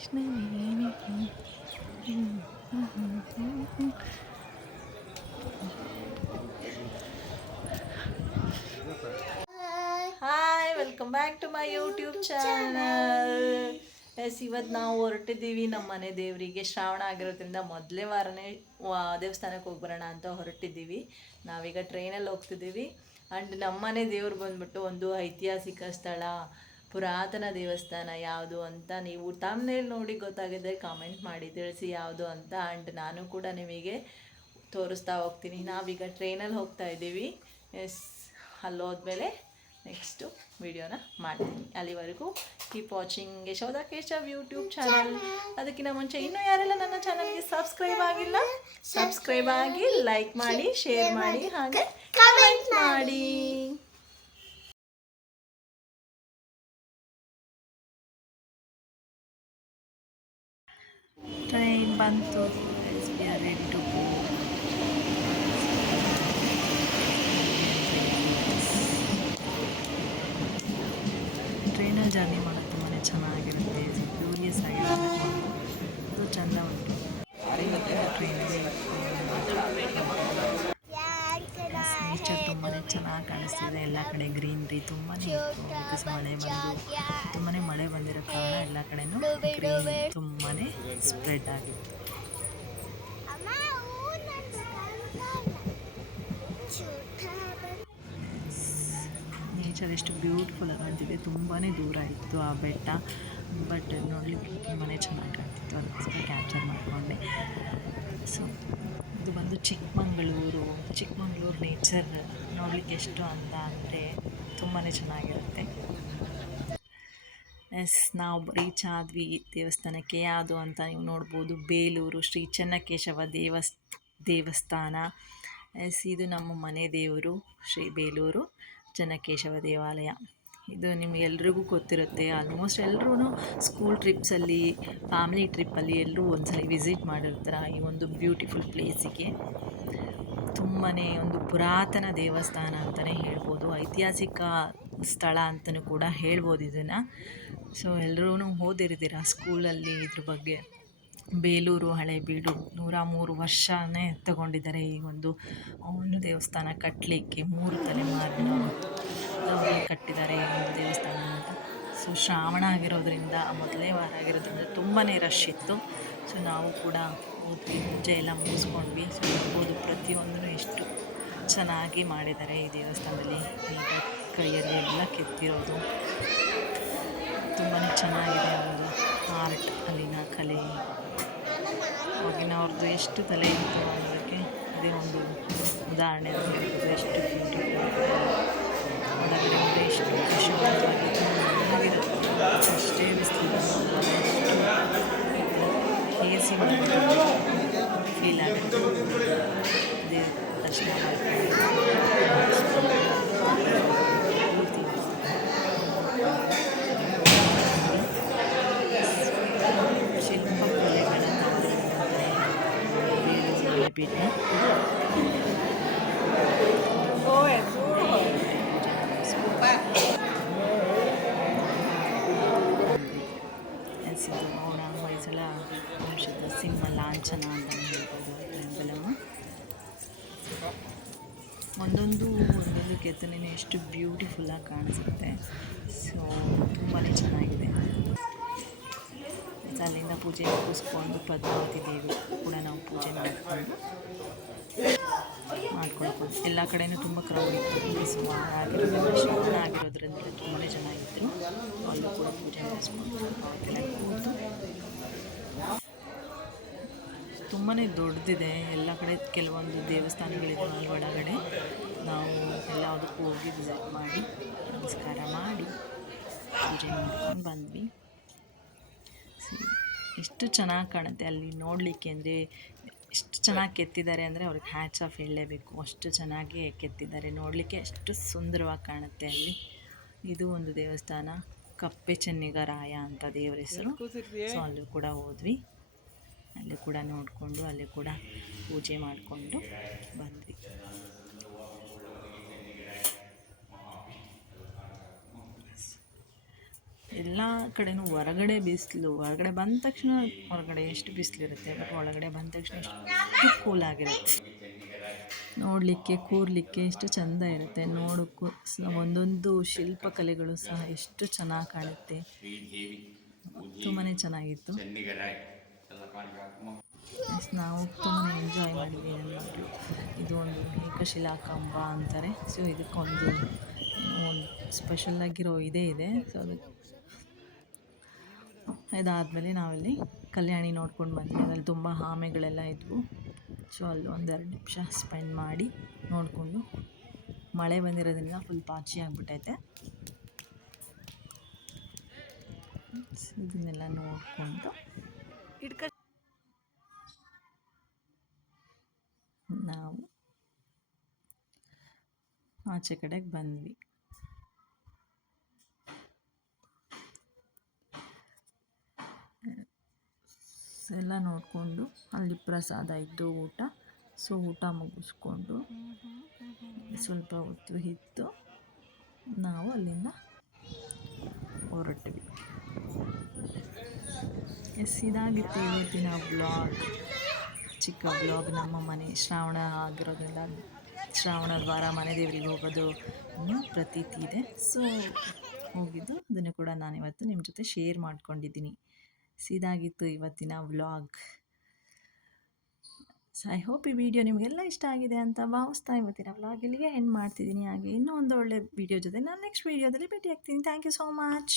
ಕೃಷ್ಣನೇ. Hi, welcome back to my YouTube channel. ಇವತ್ತು ನಾವು ಹೊರಟಿದ್ದೀವಿ ನಮ್ಮ ಮನೆ ದೇವರಿಗೆ. ಶ್ರಾವಣ ಆಗಿರೋದ್ರಿಂದ ಮೊದಲೇ ವಾರನೇ ದೇವಸ್ಥಾನಕ್ಕೆ ಹೋಗಿ ಬರೋಣ ಅಂತ ಹೊರಟಿದ್ದೀವಿ. ನಾವೀಗ ಟ್ರೈನಲ್ಲಿ ಹೋಗ್ತಿದ್ದೀವಿ. ಆ್ಯಂಡ್ ನಮ್ಮ ಮನೆ ದೇವ್ರು ಬಂದ್ಬಿಟ್ಟು ಒಂದು ಐತಿಹಾಸಿಕ ಸ್ಥಳ, ಪುರಾತನ ದೇವಸ್ಥಾನ ಯಾವುದು ಅಂತ ನೀವು ತಮ್ಮನೇಲಿ ನೋಡಿ ಗೊತ್ತಾಗಿದೆ, ಕಾಮೆಂಟ್ ಮಾಡಿ ತಿಳಿಸಿ ಯಾವುದು ಅಂತ. ಆ್ಯಂಡ್ ನಾನು ಕೂಡ ನಿಮಗೆ ತೋರಿಸ್ತಾ ಹೋಗ್ತೀನಿ. ನಾವೀಗ ಟ್ರೈನಲ್ಲಿ ಹೋಗ್ತಾ ಇದ್ದೀವಿ. ಅಲ್ಲೋದ್ಮೇಲೆ ನೆಕ್ಸ್ಟು ವಿಡಿಯೋನ ಮಾಡ್ತೀನಿ. ಅಲ್ಲಿವರೆಗೂ keep watching Yashoda Keshav YouTube channel. ಅದಕ್ಕಿಂತ ಮುಂಚೆ ಇನ್ನೂ ಯಾರೆಲ್ಲ ನನ್ನ ಚಾನಲ್ಗೆ ಸಬ್ಸ್ಕ್ರೈಬ್ ಆಗಿಲ್ಲ, ಸಬ್ಸ್ಕ್ರೈಬ್ ಆಗಿ, ಲೈಕ್ ಮಾಡಿ, ಶೇರ್ ಮಾಡಿ, ಹಾಗೆ ಕಮೆಂಟ್ ಮಾಡಿ. ಟ್ರೈನ್ ಬಂತು. Ready to go. ಟ್ರೈನಲ್ಲಿ ಜರ್ನಿ ಮಾಡೋದು ತುಂಬಾ ಚೆನ್ನಾಗಿರುತ್ತೆ. ಕ್ಯೂರಿಯಸ್ ಆಗಿರುತ್ತೆ, ಅದು ಚೆಂದ ಉಂಟು ಟ್ರೈನಲ್ಲಿ. ನೇಚರ್ ತುಂಬಾ ಚೆನ್ನಾಗಿ ಕಾಣಿಸ್ತಿದೆ. ಎಲ್ಲ ಕಡೆ ಗ್ರೀನ್ರಿ ತುಂಬಾ ಇತ್ತು. ಬಿಕಾಸ್ ಮಳೆ ಬಂದಿರೋ ಕಾರಣ ಎಲ್ಲ ಕಡೆನೂ ಗ್ರೀನ್ ತುಂಬಾ ಸ್ಪ್ರೆಡ್ ಆಗಿತ್ತು. ನೇಚರ್ ಎಷ್ಟು ಬ್ಯೂಟಿಫುಲ್ ಕಾಣ್ತಿದೆ. ತುಂಬಾ ದೂರ ಇತ್ತು ಆ ಬೆಟ್ಟ, ಬಟ್ ನೋಡಲಿಕ್ಕೆ ತುಂಬಾ ಚೆನ್ನಾಗಿ ಕಾಣ್ತಿತ್ತು. ಅದಕ್ಕೋಸ್ಕರ ಕ್ಯಾಪ್ಚರ್ ಮಾಡಿಕೊಂಡೆ. ಸೊ ಇದು ಬಂದು ಚಿಕ್ಕಮಂಗ್ಳೂರು ನೇಚರ್ ನೋಡಲಿಕ್ಕೆ ಎಷ್ಟು ಅಂದ ಅಂದರೆ ತುಂಬಾ ಚೆನ್ನಾಗಿರುತ್ತೆ. ನಾವು ರೀಚ್ ಆದ್ವಿ ದೇವಸ್ಥಾನಕ್ಕೆ. ಯಾವುದು ಅಂತ ನೀವು ನೋಡ್ಬೋದು, ಬೇಲೂರು ಶ್ರೀ ಚೆನ್ನಕೇಶವ ದೇವಸ್ಥಾನ. ಇದು ನಮ್ಮ ಮನೆ ದೇವರು, ಶ್ರೀ ಬೇಲೂರು ಚೆನ್ನಕೇಶವ ದೇವಾಲಯ. ಇದು ನಿಮಗೆಲ್ರಿಗೂ ಗೊತ್ತಿರುತ್ತೆ. ಆಲ್ಮೋಸ್ಟ್ ಎಲ್ಲರೂ ಸ್ಕೂಲ್ ಟ್ರಿಪ್ಸಲ್ಲಿ, ಫ್ಯಾಮಿಲಿ ಟ್ರಿಪ್ಪಲ್ಲಿ ಎಲ್ಲರೂ ಒಂದ್ಸಲ ವಿಸಿಟ್ ಮಾಡಿರ್ತಾರೆ ಈ ಒಂದು ಬ್ಯೂಟಿಫುಲ್ ಪ್ಲೇಸಿಗೆ. ತುಂಬಾ ಒಂದು ಪುರಾತನ ದೇವಸ್ಥಾನ ಅಂತಲೇ ಹೇಳ್ಬೋದು, ಐತಿಹಾಸಿಕ ಸ್ಥಳ ಅಂತಲೂ ಕೂಡ ಹೇಳ್ಬೋದು ಇದನ್ನು. ಸೊ ಎಲ್ಲರೂ ಓದಿರ್ತೀರ ಸ್ಕೂಲಲ್ಲಿ ಇದ್ರ ಬಗ್ಗೆ. ಬೇಲೂರು ಹಳೆಬೀಡು 103 ವರ್ಷನೇ ತಗೊಂಡಿದ್ದಾರೆ ಈ ಒಂದು ದೇವಸ್ಥಾನ ಕಟ್ಟಲಿಕ್ಕೆ. 3 ತಲೆಮಾರಿನವರು ಕಟ್ಟಿದ್ದಾರೆ ಈ ಒಂದು ದೇವಸ್ಥಾನ ಅಂತ. ಸೊ ಶ್ರಾವಣ ಆಗಿರೋದ್ರಿಂದ, ಮೊದಲೇ ವಾರ ಆಗಿರೋದ್ರಿಂದ ತುಂಬಾ ರಶ್ ಇತ್ತು. ಸೊ ನಾವು ಕೂಡ ಹೋದ್ವಿ, ಪೂಜೆ ಎಲ್ಲ ಮುಗಿಸ್ಕೊಂಡ್ವಿ. ಸೊ ನೋಡ್ಬೋದು ಪ್ರತಿಯೊಂದೂ ಎಷ್ಟು ಚೆನ್ನಾಗಿ ಮಾಡಿದ್ದಾರೆ ಈ ದೇವಸ್ಥಾನದಲ್ಲಿ. ನೀಟಾಗಿ ಕೈಯಲ್ಲಿ ಎಲ್ಲ ಕೆತ್ತಿರೋದು ತುಂಬಾ ಚೆನ್ನಾಗಿದೆ. ಅವರ ಆರ್ಟ್, ಅಲ್ಲಿನ ಕಲೆ, ಅವಾಗಿನವ್ರದ್ದು ಎಷ್ಟು ತಲೆ ಇತ್ತು ಅನ್ನೋದಕ್ಕೆ ಅದೇ ಒಂದು ಉದಾಹರಣೆ ಅಂತ ಹೇಳ್ಬೋದು. ಎಷ್ಟು ಬ್ಯೂಟಿಫುಲ್ ಒಳಗಡೆ ಎಷ್ಟು ಶುದ್ಧವಾಗಿ ಚೆನ್ನಾಗಿರುತ್ತೆ. ಅಷ್ಟೇ ಬಿಸಿಲು, ಎಷ್ಟು ಹೇಸಿ ಫೀಲ್ ಆಗುತ್ತೆ ಅದೇ ದರ್ಶನ ಬಿಟ್ಟು ನೋಡ ಮೈಸಲ ಔಷಧ ಸಿಂಹ ಲಾಂಛನ ಅಂತಲೇ ಹೇಳ್ಬೋದು. ಬೆಂಬಲವು ಒಂದೊಂದು ಕೆತ್ತನೆ ಎಷ್ಟು ಬ್ಯೂಟಿಫುಲ್ಲಾಗಿ ಕಾಣಿಸುತ್ತೆ. ಸೊ ತುಂಬಾ ಚೆನ್ನಾಗಿದೆ. ಅಲ್ಲಿಂದ ಪೂಜೆ ಮುಗಿಸ್ಕೊಂಡು ಪದ್ಮಾವತಿ ದೇವಿ ಕೂಡ ನಾವು ಪೂಜೆ ಮಾಡ್ಕೊಂಡು ಎಲ್ಲ ಕಡೆಯೂ ತುಂಬ ಕ್ರೌಡ್ ಇತ್ತು. ಸುಮಾರು ಆಗಿರೋದ್ರಿಂದ, ಶ್ರಾವಣ ಆಗಿರೋದ್ರಿಂದ ತುಂಬಾ ಚೆನ್ನಾಗಿತ್ತು. ಅಲ್ಲೂ ಕೂಡ ಪೂಜೆ ಮುಗಿಸ್ಕೊಂಡು ಅವತ್ತೆಲ್ಲ ಕೂತು. ತುಂಬಾ ದೊಡ್ಡದಿದೆ ಎಲ್ಲ ಕಡೆ. ಕೆಲವೊಂದು ದೇವಸ್ಥಾನಗಳಿದೆ ಅಲ್ಲಿ ಒಳಗಡೆ. ನಾವು ಎಲ್ಲದಕ್ಕೂ ಹೋಗಿ ವಿಸಿಟ್ ಮಾಡಿ, ನಮಸ್ಕಾರ ಮಾಡಿ, ಪೂಜೆ ಮಾಡ್ಕೊಂಡು ಬಂದ್ವಿ. ಎಷ್ಟು ಚೆನ್ನಾಗಿ ಕಾಣುತ್ತೆ ಅಲ್ಲಿ ನೋಡಲಿಕ್ಕೆ. ಅಂದರೆ ಎಷ್ಟು ಚೆನ್ನಾಗಿ ಕೆತ್ತಿದ್ದಾರೆ ಅಂದರೆ ಅವ್ರಿಗೆ ಹ್ಯಾಟ್ಸ್ ಆಫ್ ಹೇಳಲೇಬೇಕು. ಅಷ್ಟು ಚೆನ್ನಾಗಿ ಕೆತ್ತಿದ್ದಾರೆ. ನೋಡಲಿಕ್ಕೆ ಎಷ್ಟು ಸುಂದರವಾಗಿ ಕಾಣುತ್ತೆ ಅಲ್ಲಿ. ಇದು ಒಂದು ದೇವಸ್ಥಾನ, ಕಪ್ಪೆ ಚೆನ್ನಿಗರಾಯ ಅಂತ ದೇವರ ಹೆಸರು. ಸೊ ಅಲ್ಲೂ ಕೂಡ ಹೋದ್ವಿ. ಅಲ್ಲಿ ಕೂಡ ನೋಡಿಕೊಂಡು, ಅಲ್ಲಿ ಕೂಡ ಪೂಜೆ ಮಾಡಿಕೊಂಡು ಬಂದ್ವಿ. ಇದು ಎಲ್ಲ ಕಡೆನೂ ಹೊರಗಡೆ ಬಿಸಿಲು, ಹೊರಗಡೆ ಬಂದ ತಕ್ಷಣ ಹೊರಗಡೆ ಎಷ್ಟು ಬಿಸಿಲಿರುತ್ತೆ, ಬಟ್ ಒಳಗಡೆ ಬಂದ ತಕ್ಷಣ ಎಷ್ಟು ಕೂಲಾಗಿರುತ್ತೆ. ನೋಡಲಿಕ್ಕೆ ಕೂರಲಿಕ್ಕೆ ಎಷ್ಟು ಚೆಂದ ಇರುತ್ತೆ. ನೋಡೋಕ್ಕೂ ಒಂದೊಂದು ಶಿಲ್ಪಕಲೆಗಳು ಸಹ ಎಷ್ಟು ಚೆನ್ನಾಗಿ ಕಾಣುತ್ತೆ. ತುಂಬಾ ಚೆನ್ನಾಗಿತ್ತು. ನಾವು ತುಂಬಾ ಎಂಜಾಯ್ ಮಾಡಿದ್ವಿ ನನ್ನ ಮಗಳು. ಇದು ಒಂದು ಏಕಶಿಲಾ ಕಂಬ ಅಂತಾರೆ. ಸೊ ಇದಕ್ಕೊಂದು ಒಂದು ಸ್ಪೆಷಲ್ಲಾಗಿರೋ ಇದೇ ಇದೆ. ಸೊ ಅದಕ್ಕೆ ಇದಾದಮೇಲೆ ನಾವಲ್ಲಿ ಕಲ್ಯಾಣಿ ನೋಡ್ಕೊಂಡು ಬಂದ್ವಿ. ಅದರಲ್ಲಿ ತುಂಬ ಆಮೆಗಳೆಲ್ಲ ಇದ್ವು. ಸೊ ಅಲ್ಲಿ ಒಂದೆರಡು ನಿಮಿಷ ಸ್ಪೆಂಡ್ ಮಾಡಿ ನೋಡಿಕೊಂಡು, ಮಳೆ ಬಂದಿರೋದ್ರಿಂದ ಫುಲ್ ಪಾಚಿ ಆಗಿಬಿಟ್ಟೈತೆ. ಇದನ್ನೆಲ್ಲ ನೋಡಿಕೊಂಡು ನಾವು ಆಚೆ ಕಡೆಗೆ ಬಂದ್ವಿ. ಎಲ್ಲ ನೋಡಿಕೊಂಡು ಅಲ್ಲಿ ಪ್ರಸಾದ ಇದ್ದು ಊಟ. ಸೊ ಊಟ ಮುಗಿಸ್ಕೊಂಡು ಸ್ವಲ್ಪ ಹೊತ್ತು ಇತ್ತು ನಾವು ಅಲ್ಲಿಂದ ಹೊರಟ್ವಿ. ಇದಾಗಿತ್ತು ಇವತ್ತಿನ ವ್ಲಾಗ್, ಚಿಕ್ಕ ವ್ಲಾಗ್. ನಮ್ಮ ಮನೆ ಶ್ರಾವಣ ಆಗಿರೋದ್ರಿಂದ ಶ್ರಾವಣದ ವಾರ ಮನೆ ದೇವರಿಗೆ ಹೋಗೋದು ಪ್ರತೀತಿ ಇದೆ. ಸೊ ಹೋಗಿದ್ದು ಅದನ್ನು ಕೂಡ ನಾನಿವತ್ತು ನಿಮ್ಮ ಜೊತೆ ಶೇರ್ ಮಾಡ್ಕೊಂಡಿದ್ದೀನಿ. ಇದಾಗಿತ್ತು ಇವತ್ತಿನ ವ್ಲಾಗ್. ಸೊ ಐ ಹೋಪ್ ಈ ವಿಡಿಯೋ ನಿಮಗೆಲ್ಲ ಇಷ್ಟ ಆಗಿದೆ ಅಂತ ಭಾವಿಸ್ತಾ ಇವತ್ತಿನ ವ್ಲಾಗ್ ಇಲ್ಲಿಗೆ ಎಂಡ್ ಮಾಡ್ತಿದ್ದೀನಿ. ಹಾಗೆ ಇನ್ನೂ ಒಂದು ಒಳ್ಳೆ ವಿಡಿಯೋ ಜೊತೆ ನಾನು ನೆಕ್ಸ್ಟ್ ವಿಡಿಯೋದಲ್ಲಿ ಭೇಟಿ ಆಗ್ತೀನಿ. Thank you so much.